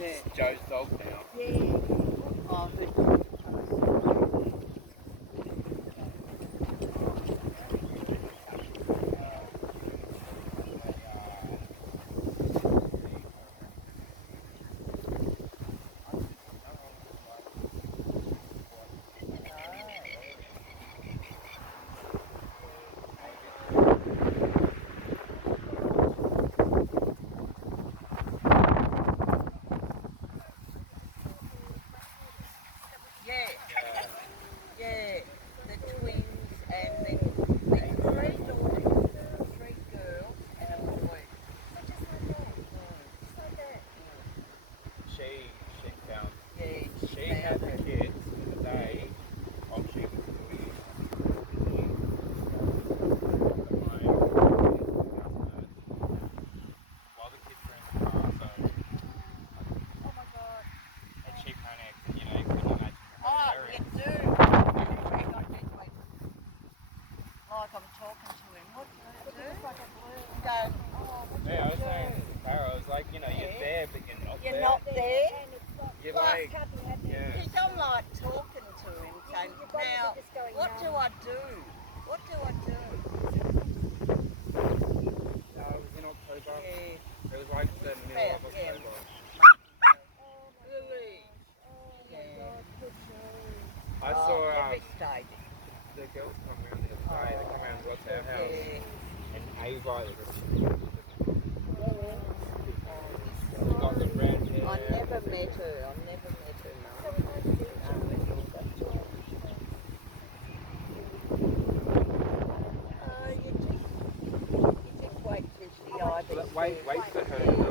Hence Joe's dog now. Yeah. Oh, good. Yeah, the twins and then the three daughters, three girls and a boy. She found. Yeah, She had the kids in the day while she was doing while the kids were in the car, so Oh my God. and she panicked, you know, you couldn't imagine Oh, her you parents. do. Like I'm talking to him. What do I do? Like a blue. Going, Yeah, I was saying to Sarah, I was like, you know, you're there but you're not you're there. not there. And it's not. You're Like, like, Happy. yeah. you don't like talking to him, saying, Your bodies now, are just going what do numb. I do? What do I do? It was in October. Yeah. It was like the middle of Yeah. October. Louis. Oh my God, good Joe. I saw devastated. the girls come around the other day. They come around and got to our house. Yeah. And Ava, she got the red hair. I never met her. I never met her, you just wait till she either Wait for her.